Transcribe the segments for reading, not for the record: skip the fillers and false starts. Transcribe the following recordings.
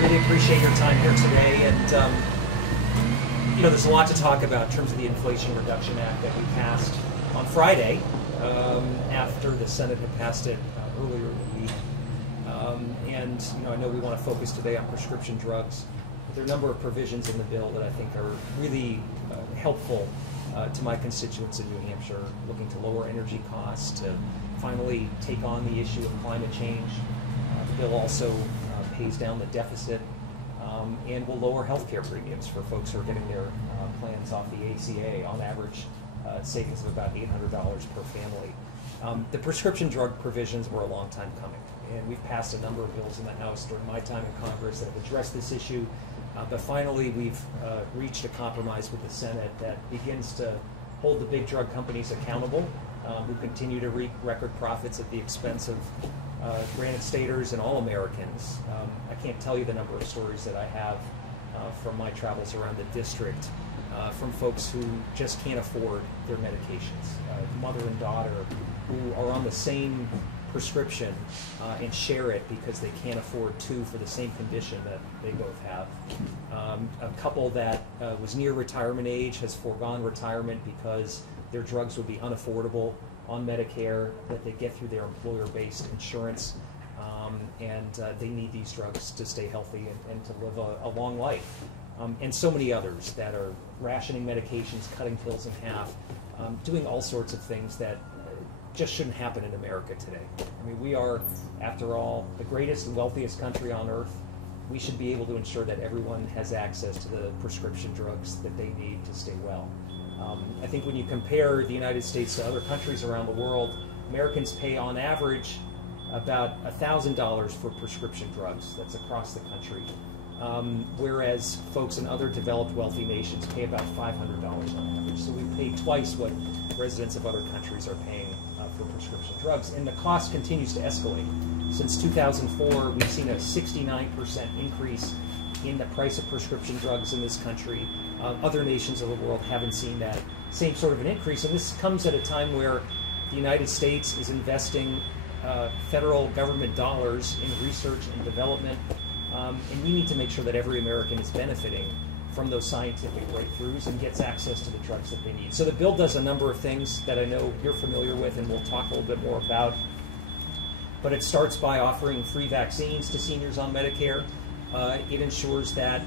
Really appreciate your time here today, and there's a lot to talk about in terms of the Inflation Reduction Act that we passed on Friday after the Senate had passed it earlier in the week. I know we want to focus today on prescription drugs, but there are a number of provisions in the bill that I think are really helpful to my constituents in New Hampshire, looking to lower energy costs, to finally take on the issue of climate change. The bill also pays down the deficit and will lower health care premiums for folks who are getting their plans off the ACA, on average savings of about $800 per family. The prescription drug provisions were a long time coming, and we've passed a number of bills in the House during my time in Congress that have addressed this issue, but finally we've reached a compromise with the Senate that begins to hold the big drug companies accountable, who continue to reap record profits at the expense of Granite Staters and all Americans. I can't tell you the number of stories that I have from my travels around the district from folks who just can't afford their medications, mother and daughter who are on the same prescription and share it because they can't afford two for the same condition that they both have. A couple that was near retirement age has foregone retirement because their drugs would be unaffordable on Medicare, that they get through their employer-based insurance, and they need these drugs to stay healthy and to live a long life. And so many others that are rationing medications, cutting pills in half, doing all sorts of things that just shouldn't happen in America today. I mean, we are, after all, the greatest and wealthiest country on earth. We should be able to ensure that everyone has access to the prescription drugs that they need to stay well. I think when you compare the United States to other countries around the world, Americans pay on average about $1,000 for prescription drugs. That's across the country. Whereas folks in other developed wealthy nations pay about $500 on average. So we pay twice what residents of other countries are paying for prescription drugs. And the cost continues to escalate. Since 2004, we've seen a 69% increase in the price of prescription drugs in this country. Other nations of the world haven't seen that same sort of an increase, and this comes at a time where the United States is investing federal government dollars in research and development, and we need to make sure that every American is benefiting from those scientific breakthroughs and gets access to the drugs that they need. So the bill does a number of things that I know you're familiar with and we'll talk a little bit more about, but it starts by offering free vaccines to seniors on Medicare. It ensures that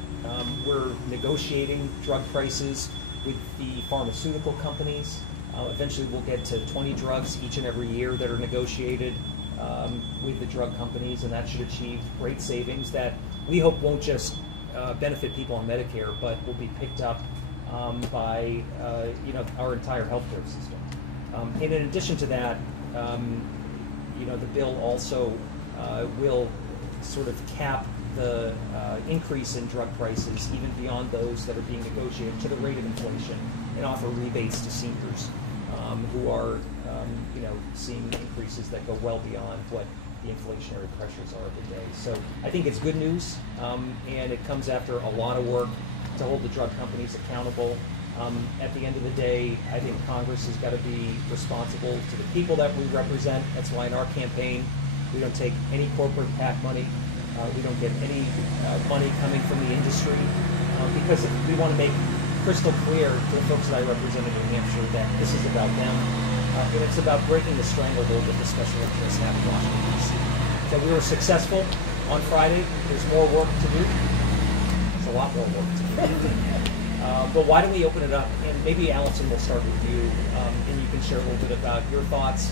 we're negotiating drug prices with the pharmaceutical companies. Eventually we'll get to 20 drugs each and every year that are negotiated with the drug companies, and that should achieve great savings that we hope won't just benefit people on Medicare, but will be picked up by our entire healthcare system. And in addition to that, the bill also will sort of cap the increase in drug prices even beyond those that are being negotiated to the rate of inflation, and offer rebates to seniors who are seeing increases that go well beyond what the inflationary pressures are of the day. So I think it's good news, and it comes after a lot of work to hold the drug companies accountable. At the end of the day, I think Congress has got to be responsible to the people that we represent. That's why in our campaign, we don't take any corporate PAC money. We don't get any money coming from the industry, because we want to make crystal clear to the folks that I represent in New Hampshire that this is about them, and it's about breaking the stranglehold that the special interests have in Washington, D.C. So we were successful on Friday. There's more work to do. There's a lot more work to do. But why don't we open it up? And maybe Allison will start with you, and you can share a little bit about your thoughts,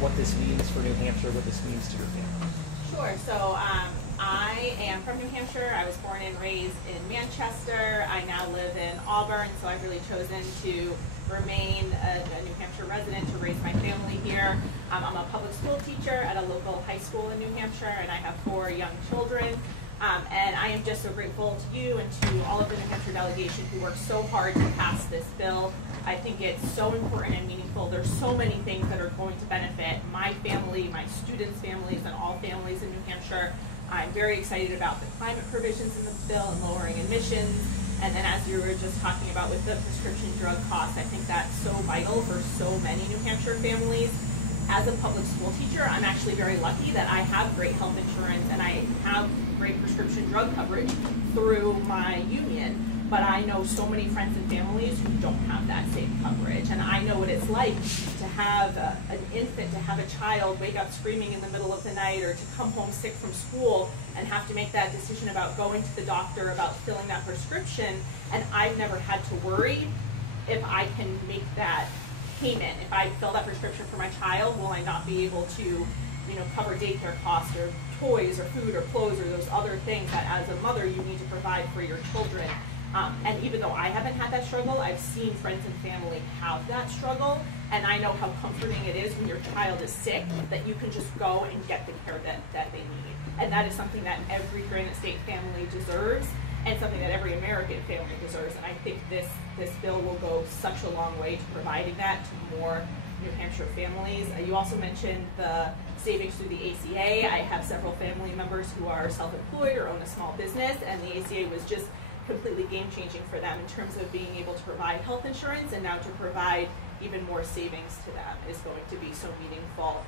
what this means for New Hampshire, what this means to your family. Sure. So I am from New Hampshire. I was born and raised in Manchester. I now live in Auburn, so I've really chosen to remain a New Hampshire resident, to raise my family here. I'm a public school teacher at a local high school in New Hampshire, and I have 4 young children. And I am just so grateful to you and to all of the New Hampshire delegation who worked so hard to pass this bill. I think it's so important and meaningful. There's so many things that are going to benefit my family, my students' families, and all families in New Hampshire. I'm very excited about the climate provisions in the bill and lowering emissions. And then as you were just talking about with the prescription drug costs, I think that's so vital for so many New Hampshire families. As a public school teacher, I'm actually very lucky that I have great health insurance and I have great prescription drug coverage through my union. But I know so many friends and families who don't have that same coverage. And I know what it's like to have an infant, to have a child wake up screaming in the middle of the night, or to come home sick from school and have to make that decision about going to the doctor, about filling that prescription. And I've never had to worry if I can make that payment. If I fill that prescription for my child, will I not be able to, cover daycare costs or toys or food or clothes or those other things that as a mother you need to provide for your children. And even though I haven't had that struggle, I've seen friends and family have that struggle, and I know how comforting it is when your child is sick that you can just go and get the care that they need. And that is something that every Granite State family deserves, and something that every American family deserves. And I think this bill will go such a long way to providing that to more New Hampshire families. You also mentioned the savings through the ACA. I have several family members who are self-employed or own a small business, and the ACA was just completely game-changing for them in terms of being able to provide health insurance, and now to provide even more savings to them is going to be so meaningful,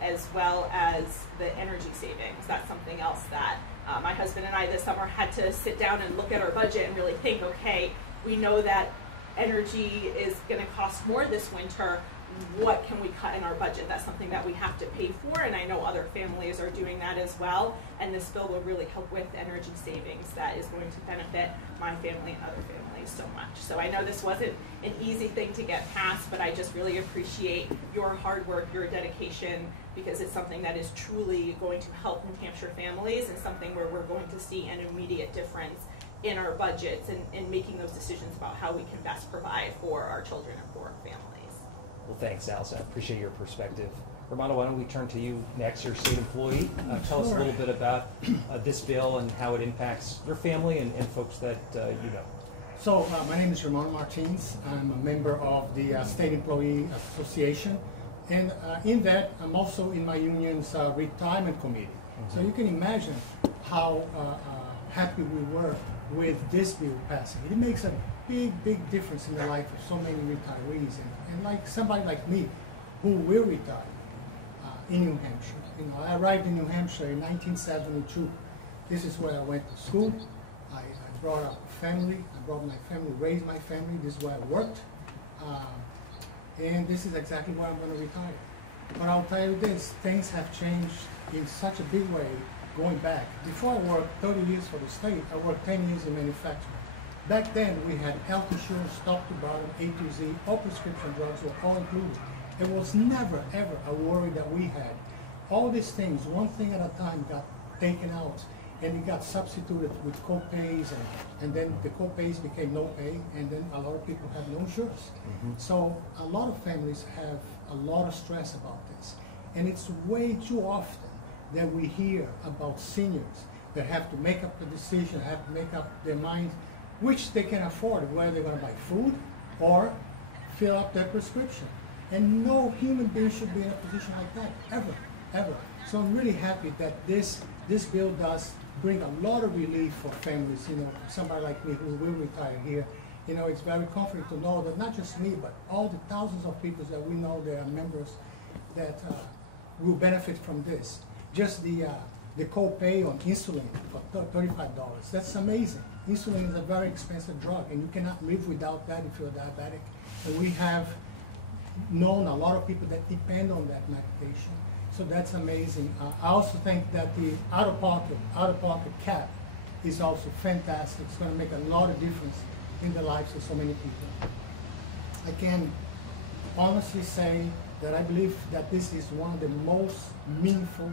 as well as the energy savings. That's something else that my husband and I this summer had to sit down and look at our budget and really think, okay, we know that energy is going to cost more this winter. What can we cut in our budget? That's something that we have to pay for, and I know other families are doing that as well, and this bill will really help with energy savings that is going to benefit my family and other families so much. So I know this wasn't an easy thing to get passed, but I just really appreciate your hard work, your dedication, because it's something that is truly going to help New Hampshire families, and something where we're going to see an immediate difference in our budgets and making those decisions about how we can best provide for our children and for our families. Well, thanks, Allison. I appreciate your perspective. Romano, why don't we turn to you next? You're a state employee. Tell us a little bit about this bill and how it impacts your family and folks that you know. So my name is Romano Martins. I'm a member of the State Employee Association. And in that, I'm also in my union's retirement committee. So you can imagine how happy we were with this bill passing. It makes a big difference in the life of so many retirees, and like somebody like me who will retire in New Hampshire. I arrived in New Hampshire in 1972. This is where I went to school. I brought up a family. I brought my family, raised my family. This is where I worked. And this is exactly where I'm going to retire. But I'll tell you this, things have changed in such a big way going back. Before I worked 30 years for the state, I worked 10 years in manufacturing. Back then, we had health insurance, top to bottom, A to Z, all prescription drugs were all included. It was never, ever a worry that we had. All these things, one thing at a time, got taken out, and it got substituted with co-pays, and then the co-pays became no pay, and then a lot of people have no insurance. So a lot of families have a lot of stress about this, and it's way too often that we hear about seniors that have to make up a decision, have to make up their mind which they can afford, whether they're going to buy food or fill up their prescription. And no human being should be in a position like that, ever. So I'm really happy that this bill does bring a lot of relief for families, somebody like me who will retire here. It's very comforting to know that not just me, but all the thousands of people that we know that are members that will benefit from this. Just the co-pay on insulin for $35, that's amazing. Insulin is a very expensive drug, and you cannot live without that if you're diabetic. And we have known a lot of people that depend on that medication. So that's amazing. I also think that the out-of-pocket cap is also fantastic. It's going to make a lot of difference in the lives of so many people. I can honestly say that I believe that this is one of the most meaningful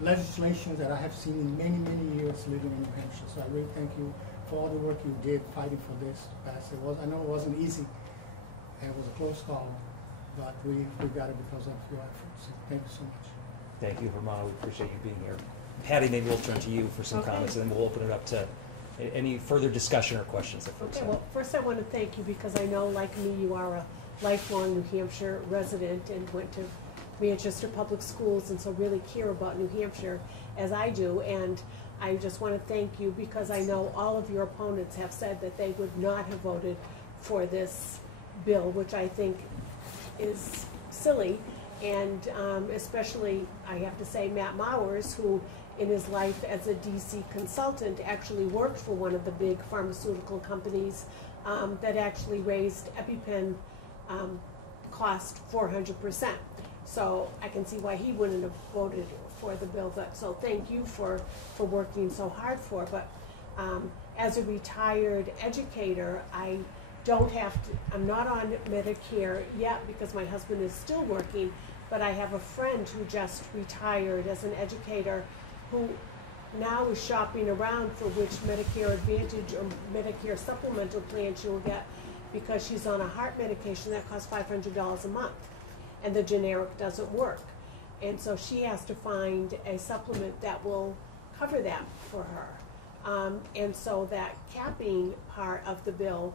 legislations that I have seen in many years living in New Hampshire. So I really thank you for all the work you did fighting for this to pass. I know it wasn't easy. It was a close call, but we got it because of your efforts. So thank you so much. Thank you, Romano. We appreciate you being here. Patty, maybe we'll turn to you for some comments, and then we'll open it up to any further discussion or questions that folks have. Well, first I want to thank you because I know, like me, you are a lifelong New Hampshire resident and went to Manchester Public Schools, and so really care about New Hampshire as I do. And I just want to thank you because I know all of your opponents have said that they would not have voted for this bill, which I think is silly. And especially, I have to say, Matt Mowers, who in his life as a DC consultant actually worked for one of the big pharmaceutical companies that actually raised EpiPen cost 400%. So I can see why he wouldn't have voted for the bill. But so thank you for working so hard for. But as a retired educator, I don't have to. I'm not on Medicare yet because my husband is still working. But I have a friend who just retired as an educator, who now is shopping around for which Medicare Advantage or Medicare supplemental plan she will get, because she's on a heart medication that costs $500 a month, and the generic doesn't work. And so she has to find a supplement that will cover that for her. And so that capping part of the bill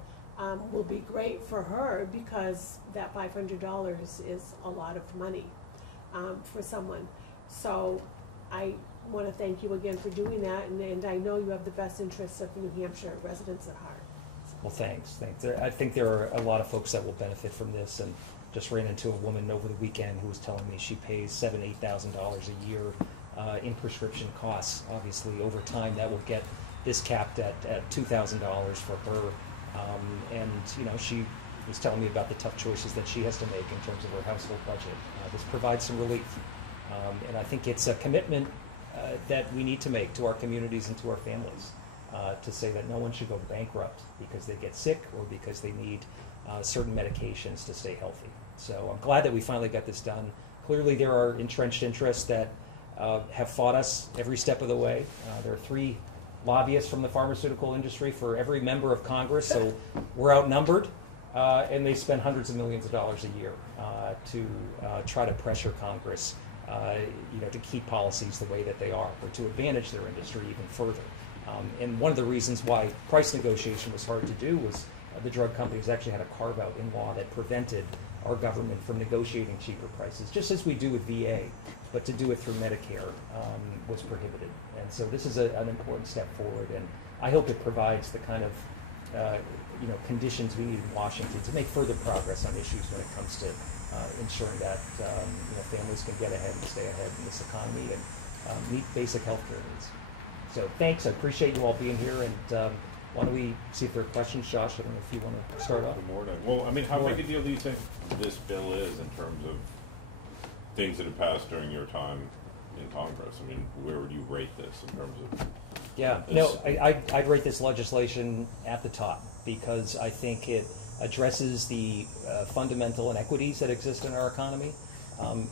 will be great for her, because that $500 is a lot of money for someone. So I want to thank you again for doing that, and I know you have the best interests of New Hampshire residents at heart. Well, thanks. I think there are a lot of folks that will benefit from this, and just ran into a woman over the weekend who was telling me she pays $7,000 to $8,000 a year in prescription costs. Obviously, over time, that will get this capped at $2,000 for her. And you know, she was telling me about the tough choices that she has to make in terms of her household budget. This provides some relief, and I think it's a commitment that we need to make to our communities and to our families, to say that no one should go bankrupt because they get sick or because they need certain medications to stay healthy. So I'm glad that we finally got this done. Clearly there are entrenched interests that have fought us every step of the way. There are 3 lobbyists from the pharmaceutical industry for every member of Congress, so we're outnumbered, and they spend hundreds of millions of dollars a year to try to pressure Congress to keep policies the way that they are, or to advantage their industry even further. And one of the reasons why price negotiation was hard to do was the drug companies actually had a carve-out in law that prevented our government from negotiating cheaper prices, just as we do with VA, but to do it through Medicare was prohibited. And so this is an important step forward, and I hope it provides the kind of conditions we need in Washington to make further progress on issues when it comes to ensuring that families can get ahead and stay ahead in this economy and meet basic health care needs. So thanks, I appreciate you all being here, and why don't we see if there are questions? Josh, I don't know if you want to start off. Good morning. Well, I mean, how big a deal do you think this bill is in terms of things that have passed during your time in Congress? I mean, where would you rate this in terms of? Yeah, no, I'd rate this legislation at the top, because I think it addresses the fundamental inequities that exist in our economy.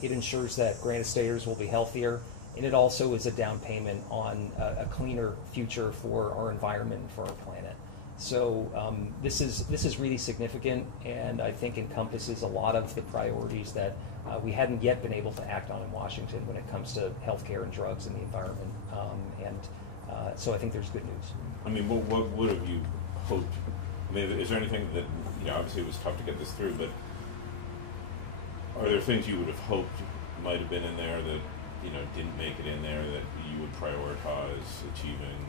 It ensures that Granite Staters will be healthier, and it also is a down payment on a cleaner future for our environment and for our planet. So this is really significant, and I think encompasses a lot of the priorities that we hadn't yet been able to act on in Washington when it comes to healthcare and drugs and the environment. So I think there's good news. I mean, what would have you hoped? I mean, is there anything that, obviously it was tough to get this through, but are there things you would have hoped might have been in there that, didn't make it in there that you would prioritize achieving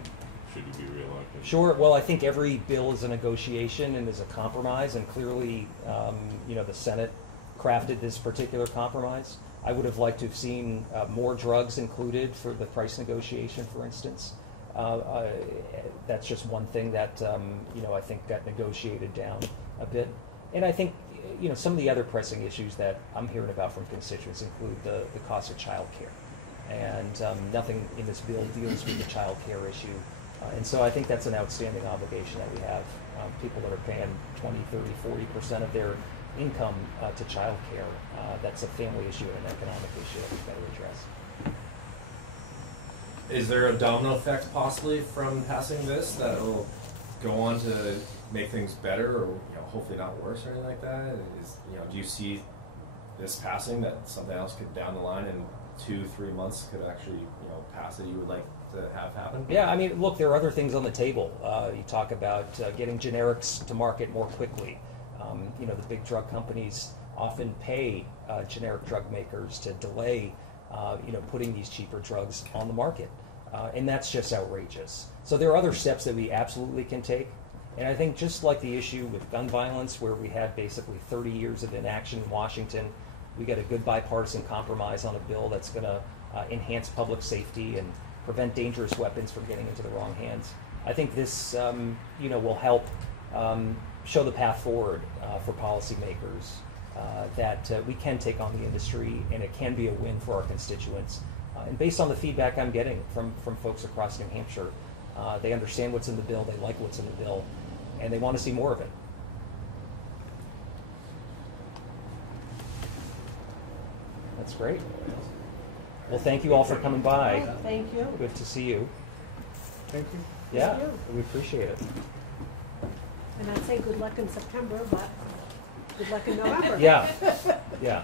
should you be reelected? Sure. Well, I think every bill is a negotiation and is a compromise, and clearly, the Senate crafted this particular compromise. I would have liked to have seen more drugs included for the price negotiation, for instance. That's just one thing that I think got negotiated down a bit. And I think some of the other pressing issues that I'm hearing about from constituents include the cost of child care. And nothing in this bill deals with the child care issue. And so I think that's an outstanding obligation that we have. People that are paying 20, 30, 40% of their income to child care, that's a family issue and an economic issue that we've got to address. Is there a domino effect possibly from passing this that will go on to make things better, or hopefully not worse or anything like that? Do you see this passing that something else could down the line in 2-3 months could actually pass that you would like to have happen? Yeah, I mean, look, there are other things on the table. You talk about getting generics to market more quickly. The big drug companies often pay generic drug makers to delay putting these cheaper drugs on the market. And that's just outrageous. So there are other steps that we absolutely can take. And I think just like the issue with gun violence, where we had basically 30 years of inaction in Washington, we got a good bipartisan compromise on a bill that's going to enhance public safety and prevent dangerous weapons from getting into the wrong hands. I think this, will help show the path forward for policymakers, that we can take on the industry and it can be a win for our constituents. And based on the feedback I'm getting from folks across New Hampshire, they understand what's in the bill, they like what's in the bill, and they want to see more of it. That's great. Well, thank you all for coming by. Thank you. Good to see you. Thank you. Yeah, you. we appreciate it. And I'd say good luck in September, but good luck in November. Yeah, yeah.